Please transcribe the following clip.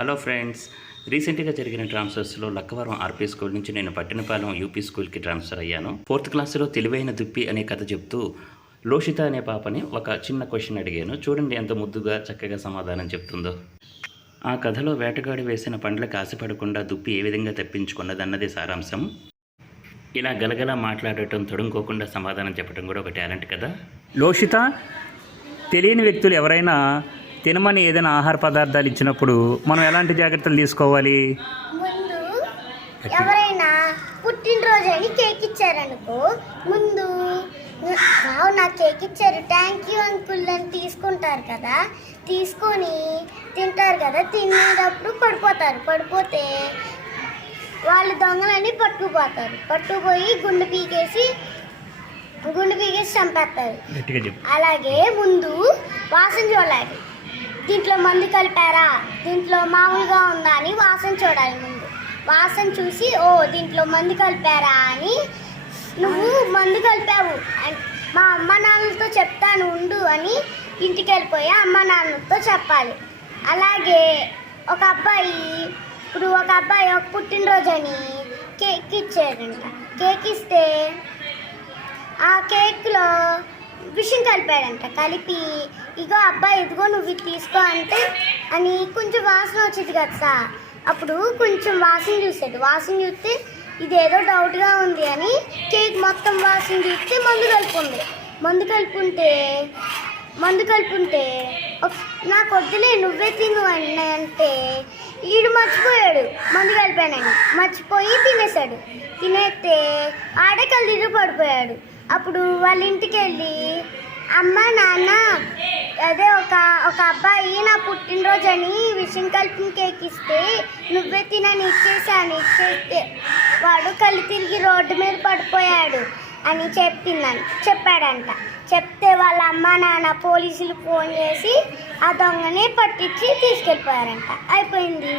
Hello friends, రీసెంట్గా జరిగిన ట్రాన్స్ఫర్స్లో Lakkavaram RP school నుంచి నేను పట్టినపాలెం యూపీ స్కూల్కి ట్రాన్స్ఫర్ అయ్యాను. 4th క్లాస్లో తెలివైన దుప్పి అనే కథ చెప్తూ లోషిత అనే పాపని ఒక చిన్న క్వశ్చన్ అడిగాను. చూడండి ఎంత ముద్దుగా చక్కగా సమాధానం చెప్తుందో. ఆ కథలో వేటగాడి వేసిన పండ్లకు ఆశపడకుండా దుప్పి ఏ విధంగా తప్పించుకున్నదన్నది సారాంశం. ఇలా గలగలా మాట్లాడటం, తొడుముకోకుండా సమాధానం చెప్పడం కూడా ఒక టాలెంట్ కదా. లోషిత, తెలియని వ్యక్తులు ఎవరైనా తినమని ఏదైనా ఆహార పదార్థాలు ఇచ్చినప్పుడు మనం ఎలాంటి జాగ్రత్తలు తీసుకోవాలి? ముందు ఎవరైనా పుట్టినరోజు అని కేక్ ఇచ్చారనుకో, ముందు నాకు కేక్ ఇచ్చారు, థ్యాంక్ యూ అంకుల్ అని తీసుకుంటారు కదా, తీసుకొని తింటారు కదా, తినేటప్పుడు పడిపోతే వాళ్ళు దొంగలని పట్టుకుపోయి గుండు పీకేసి చంపేస్తారు. అలాగే ముందు వాసన చూడాలి, దీంట్లో మందు కలిపారా, దీంట్లో మామూలుగా ఉందా అని వాసన చూడాలి. ముందు వాసన చూసి దీంట్లో మందు కలిపారా అని, నువ్వు మందు కలిపావు మా అమ్మ నాన్నలతో చెప్తాను ఉండు అని ఇంటికి వెళ్ళిపోయి అమ్మ నాన్నలతో చెప్పాలి. అలాగే ఒక అబ్బాయి ఒక పుట్టినరోజు అని కేక్ ఇచ్చాడంట. కేక్ ఇస్తే ఆ కేక్లో విషం కలిపాడంట. కలిపి ఇగో అబ్బాయి ఇదిగో నువ్వు ఇది తీసుకో అంటే అని కొంచెం వాసన వచ్చింది కదా, అప్పుడు కొంచెం వాసన చూస్తే ఇదేదో డౌట్గా ఉంది అని కేక్ మొత్తం వాసన చూస్తే మందు కలుపుంటే నాకు వద్దులే నువ్వే తిను అంటే ఈడు మర్చిపోయాడు, మందు కలిపానని మర్చిపోయి తినేస్తే ఆడే కళ్ళు పడిపోయాడు. అప్పుడు వాళ్ళ ఇంటికి వెళ్ళి అమ్మ నాన్న అదే ఒక అబ్బాయి నా పుట్టినరోజు అని విషయం కలిపిన కేక్ ఇస్తే నువ్వే తినని ఇచ్చేస్తే వాడు కళ్ళు తిరిగి రోడ్డు మీద పడిపోయాడు అని చెప్పాడంట. చెప్తే వాళ్ళ అమ్మ నాన్న పోలీసులు ఫోన్ చేసి ఆ దొంగని పట్టించి తీసుకెళ్ళిపోయారంట. అయిపోయింది.